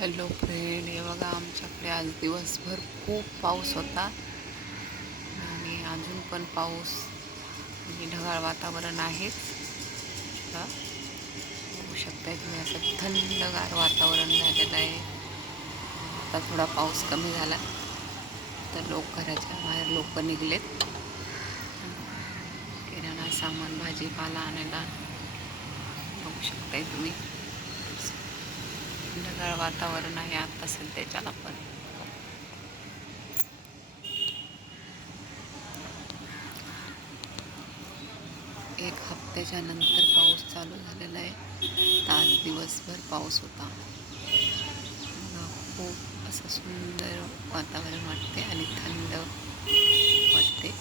Hello friend, हे बघा आमच्याकडे आज दिवसभर खूप पाऊस होता आणि अजून पण पाऊस आणि ढगाळ वातावरण आहेच. बघू शकताय तुम्ही, असं थंडगार वातावरण झालेलं आहे. आता थोडा पाऊस कमी झाला तर घराच्या बाहेर लोक निघलेत किराणा सामान भाजीपाला आणायला. बघू शकताय तुम्ही, ढगाळ वातावरण आहे आता सध्याच्याला. पण एक हप्त्याच्या नंतर पाऊस चालू झालेला आहे. तर आज दिवसभर पाऊस होता. खूप असं सुंदर वातावरण वाटते आणि थंड वाटते.